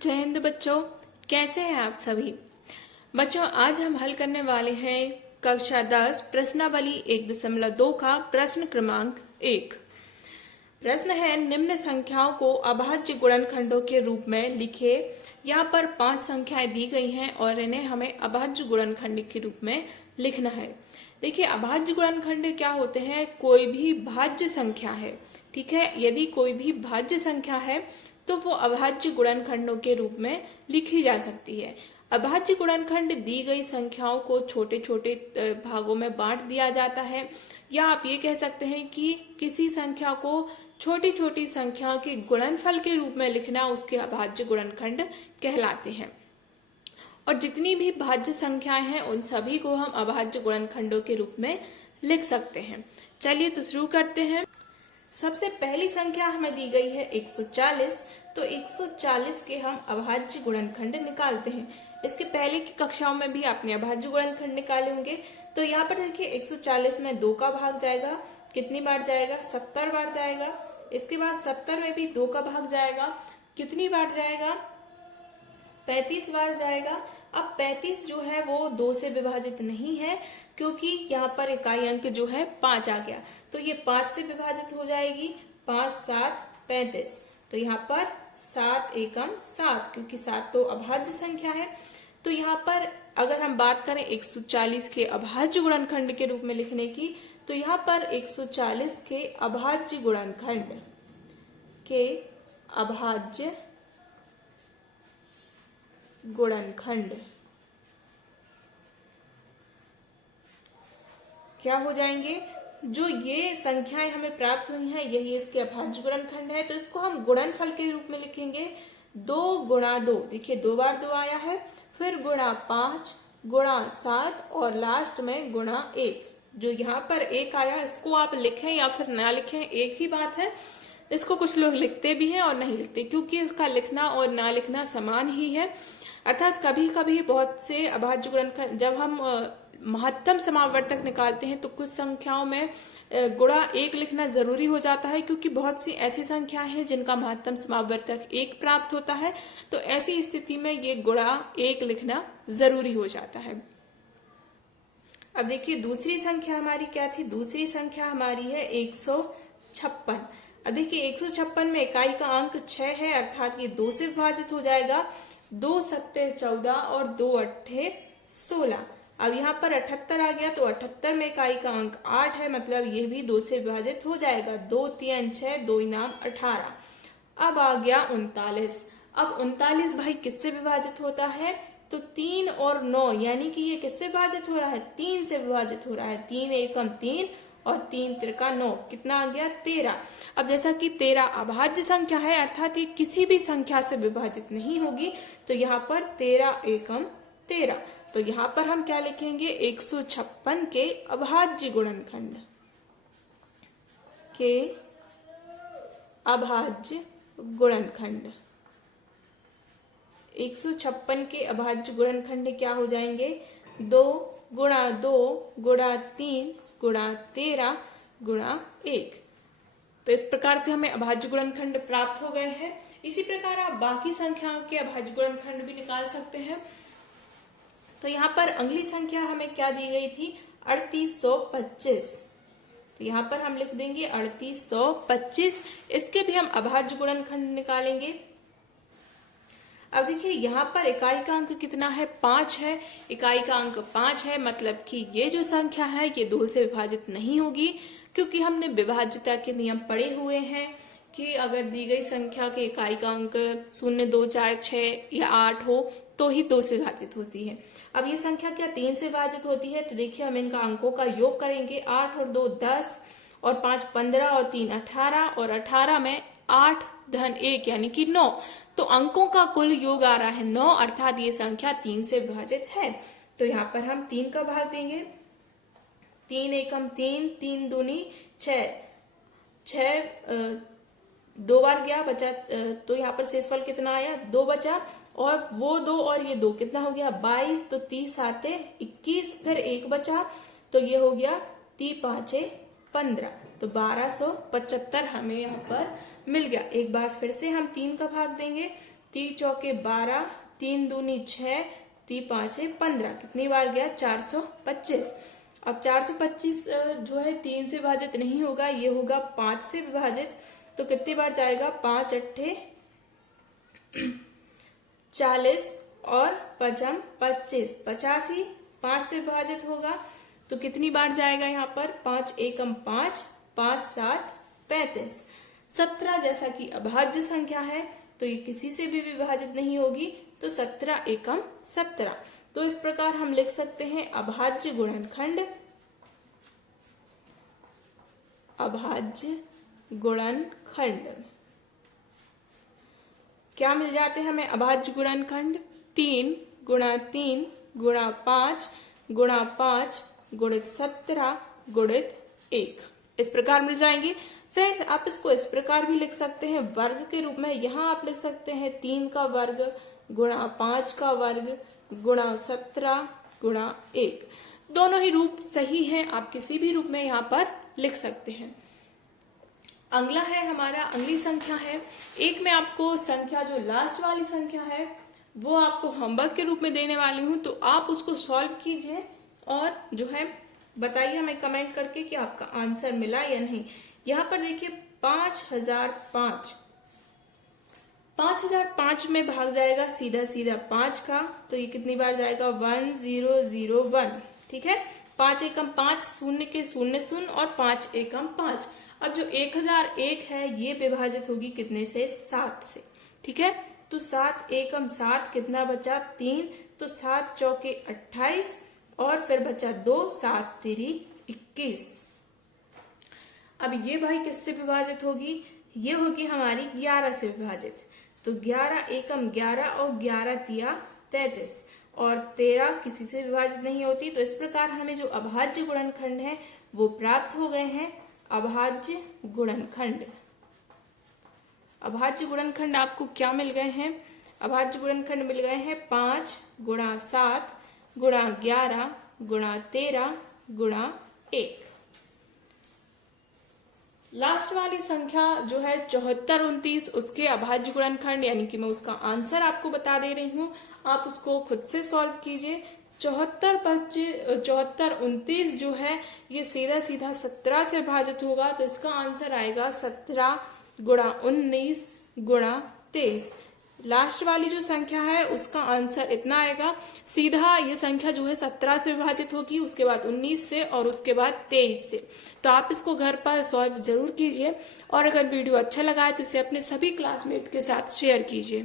जय हिंद बच्चों, कैसे हैं आप सभी। बच्चों, आज हम हल करने वाले हैं कक्षा 10 प्रश्नावली 1.2 का प्रश्न क्रमांक 1। प्रश्न है, निम्न संख्याओं को अभाज्य गुणनखंडों के रूप में लिखे। यहाँ पर 5 संख्याएं दी गई हैं और इन्हें हमें अभाज्य गुणनखंड के रूप में लिखना है। देखिए, अभाज्य गुणनखंड क्या होते हैं? कोई भी भाज्य संख्या है, ठीक है। यदि कोई भी भाज्य संख्या है तो वो अभाज्य गुणनखंडों के रूप में लिखी जा सकती है। अभाज्य गुणनखंड दी गई संख्याओं को छोटे छोटे भागों में बांट दिया जाता है, या आप ये कह सकते हैं कि किसी संख्या को छोटी छोटी संख्याओं के गुणनफल के रूप में लिखना उसके अभाज्य गुणनखंड कहलाते हैं। और जितनी भी भाज्य संख्याएं हैं उन सभी को हम अभाज्य गुणनखंडों के रूप में लिख सकते हैं। चलिए तो शुरू करते हैं। सबसे पहली संख्या हमें दी गई है 140, तो 140 के हम अभाज्य गुणनखंड निकालते हैं। इसके पहले की कक्षाओं में भी आपने अभाज्य गुणनखंड निकाले होंगे। तो यहाँ पर देखिए 140 में 2 का भाग जाएगा, कितनी बार जाएगा? 70 बार जाएगा। इसके बाद 70 में भी 2 का भाग जाएगा, कितनी बार जाएगा? 35 बार जाएगा। अब 35 जो है वो 2 से विभाजित नहीं है, क्योंकि यहाँ पर इकाई अंक जो है 5 आ गया, तो ये 5 से विभाजित हो जाएगी। 5 7 35, तो यहाँ पर 7 एकम 7, क्योंकि 7 तो अभाज्य संख्या है। तो यहाँ पर अगर हम बात करें 140 के अभाज्य गुणनखंड के रूप में लिखने की, तो यहाँ पर 140 के अभाज्य गुणनखंड के अभाज्य गुणनखंड क्या हो जाएंगे? जो ये संख्याएं हमें प्राप्त हुई हैं यही इसके अभाज्य गुणनखंड है, तो इसको हम गुणनफल के रूप में लिखेंगे। 2 गुणा 2, देखिए 2 बार 2 आया है, फिर गुणा 5 गुणा 7 और लास्ट में गुणा 1। जो यहाँ पर 1 आया इसको आप लिखें या फिर ना लिखें एक ही बात है। इसको कुछ लोग लिखते भी हैं और नहीं लिखते, क्योंकि इसका लिखना और ना लिखना समान ही है। अर्थात कभी कभी बहुत से अभाज्य गुणनखंड जब हम महत्तम समावर्तक निकालते हैं तो कुछ संख्याओं में गुणा 1 लिखना जरूरी हो जाता है, क्योंकि बहुत सी ऐसी संख्याएं हैं जिनका महत्तम समावर्तक 1 प्राप्त होता है। तो ऐसी स्थिति में ये गुणा 1 लिखना जरूरी हो जाता है। अब देखिए दूसरी संख्या हमारी क्या थी? दूसरी संख्या हमारी है 156। अब देखिए 156 में इकाई का अंक 6 है, अर्थात ये 2 से विभाजित हो जाएगा। 2 7 14 और 2 8 16। अब यहाँ पर 78 आ गया, तो 78 में इकाई का अंक 8 है, मतलब ये भी 2 से विभाजित हो जाएगा। 2 3 6, 2 इनाम 18। अब आ गया 39। अब 39 भाई किससे विभाजित होता है? तो 3 और 9, यानी कि ये किससे विभाजित हो रहा है? 3 से विभाजित हो रहा है। 3 एकम 3 और 3 त्रिका 9, कितना आ गया? 13। अब जैसा कि 13 अभाज्य संख्या है, अर्थात ये किसी भी संख्या से विभाजित नहीं होगी, तो यहाँ पर 13 एकम 13। तो यहाँ पर हम क्या लिखेंगे? 156 के अभाज्य गुणनखंड के अभाज्य गुणनखंड 156 के अभाज्य गुणनखंड क्या हो जाएंगे? 2 गुणा 2 गुणा 3 गुणा 13 गुणा 1। तो इस प्रकार से हमें अभाज्य गुणनखंड प्राप्त हो गए हैं। इसी प्रकार आप बाकी संख्याओं के अभाज्य गुणनखंड भी निकाल सकते हैं। तो यहाँ पर अगली संख्या हमें क्या दी गई थी? 3825। तो यहाँ पर हम लिख देंगे 3825। इसके भी हम अभाज्य गुणनखंड निकालेंगे। अब देखिए यहाँ पर इकाई का अंक कितना है? 5 है। इकाई का अंक 5 है, मतलब कि ये जो संख्या है ये 2 से विभाजित नहीं होगी, क्योंकि हमने विभाज्यता के नियम पढ़े हुए हैं कि अगर दी गई संख्या के इकाई का अंक 0 2 4 6 या 8 हो तो ही 2 से विभाजित होती है। अब ये संख्या क्या 3 से विभाजित होती है? तो देखिए हम इनका अंकों का योग करेंगे। 8 और 2 10 और 5 15 और 3 18 और 18 में 8 धन 1 यानी कि 9। तो अंकों का कुल योग आ रहा है 9, अर्थात ये संख्या 3 से विभाजित है। तो यहाँ पर हम 3 का भाग देंगे। 3 एकम 3, 3 दूनी 6, 6 2 बार गया बचा, तो यहाँ पर शेषफल कितना आया? 2 बचा, और वो 2 और ये 2 कितना हो गया? 22। तो 30 7 21, फिर 1 बचा, तो ये हो गया 3 5 15। तो 1275 हमें यहाँ पर मिल गया। एक बार फिर से हम 3 का भाग देंगे। 3 चौके 12, 3 दूनी 6, 3 5 15, कितनी बार गया 425। अब 425 जो है 3 से विभाजित नहीं होगा, ये होगा 5 से विभाजित। तो कितनी बार जाएगा, 5 अट्ठे 40 और 5 25, 85 5 से विभाजित होगा। तो कितनी बार जाएगा यहाँ पर, 5 एकम 5, 5 7 35। 17 जैसा कि अभाज्य संख्या है तो ये किसी से भी विभाजित नहीं होगी, तो 17 एकम 17। तो इस प्रकार हम लिख सकते हैं अभाज्य गुणनखंड, अभाज्य गुणनखंड क्या मिल जाते हैं हमें अभाज्य गुणनखंड, 3 गुणा 3 गुणा 5 गुणा 5 गुणित 17 गुणित 1, इस प्रकार मिल जाएंगे। फ्रेंड्स आप इसको इस प्रकार भी लिख सकते हैं वर्ग के रूप में। यहाँ आप लिख सकते हैं 3 का वर्ग गुणा 5 का वर्ग गुणा 17 गुणा 1। दोनों ही रूप सही हैं, आप किसी भी रूप में यहाँ पर लिख सकते हैं। अगला है हमारा, अगली संख्या है, एक मैं आपको संख्या जो लास्ट वाली संख्या है वो आपको होमवर्क के रूप में देने वाली हूं, तो आप उसको सॉल्व कीजिए और जो है बताइए हमें कमेंट करके कि आपका आंसर मिला या नहीं। यहाँ पर देखिए 5005, 5005 में भाग जाएगा सीधा सीधा 5 का, तो ये कितनी बार जाएगा 1001, ठीक है। 5 एकम 5, शून्य के शून्य शून्य और 5 एकम 5। अब जो 1001 है ये विभाजित होगी कितने से, 7 से, ठीक है। तो 7 एकम 7 कितना बचा 3, तो 7 चौके 28 और फिर बचा 2, 7 तिरी 21। अब ये भाई किससे विभाजित होगी, ये होगी हमारी 11 से विभाजित। तो 11 एकम 11 और 11 तिया 33 और 13 किसी से विभाजित नहीं होती। तो इस प्रकार हमें जो अभाज्य गुणनखंड है वो प्राप्त हो गए हैं, अभाज्य गुणनखंड। अभाज्य गुणनखंड आपको क्या मिल गए हैं, अभाज्य गुणनखंड मिल गए हैं 5 गुणा 7 गुणा 11 गुणा 13 गुणा 1। लास्ट वाली संख्या जो है 74 29, उसके अभाज्य गुणनखंड यानी कि मैं उसका आंसर आपको बता दे रही हूँ, आप उसको खुद से सॉल्व कीजिए। 74 29 जो है ये सीधा सीधा 17 से विभाजित होगा, तो इसका आंसर आएगा 17 गुणा 19 गुणा 23। लास्ट वाली जो संख्या है उसका आंसर इतना आएगा, सीधा ये संख्या जो है 17 से विभाजित होगी, उसके बाद 19 से और उसके बाद 23 से। तो आप इसको घर पर सॉल्व जरूर कीजिए और अगर वीडियो अच्छा लगा है तो इसे अपने सभी क्लासमेट के साथ शेयर कीजिए।